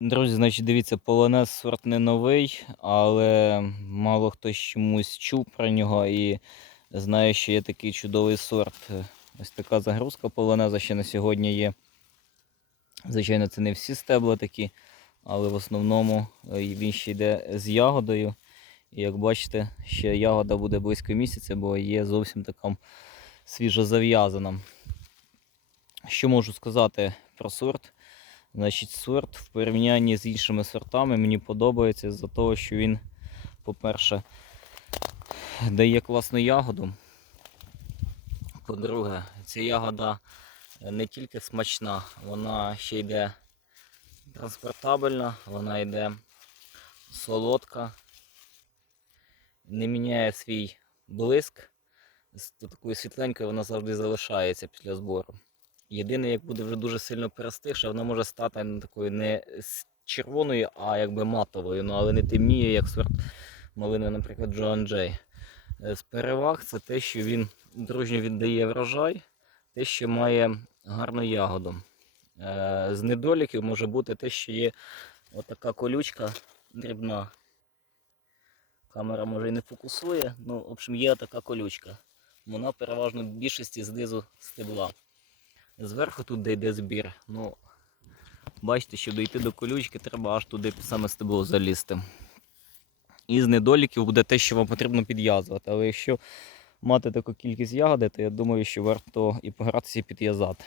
Друзі, значить, дивіться, полонез сорт не новий, але мало хто чомусь чув про нього і знає, що є такий чудовий сорт. Ось така загрузка полонеза ще на сьогодні є. Звичайно, це не всі стебла такі, але в основному е, він ще йде з ягодою. І як бачите, ще ягода буде близько місяця, бо є зовсім така свіжо зав'язана. Що можу сказати про сорт? Значить, сорт в порівнянні з іншими сортами мені подобається за того, що він, по-перше, дає класну ягоду. По-друге, ця ягода не тільки смачна, вона ще йде транспортабельна, вона йде солодка, не міняє свій блиск. З такою світленькою вона завжди залишається після збору. Єдине, як буде вже дуже сильно перестигше, вона може стати не такою не червоною, а якби матовою, ну але не темніє, як сорт малини, наприклад, Джоан Джей. З переваг це те, що він дружньо віддає врожай, те, що має гарну ягоду. Е, З недоліків може бути те, що є отака колючка дрібна. Камера може і не фокусує, ну, в общем, є така колючка. Вона переважно в більшості знизу стебла. Зверху тут де йде збір. Ну, бачите, щоб дійти до колючки, треба аж туди саме стебло залізти. І з недоліків буде те, що вам потрібно підв'язувати. Але якщо мати таку кількість ягоди, то я думаю, що варто і погратися і підв'язати.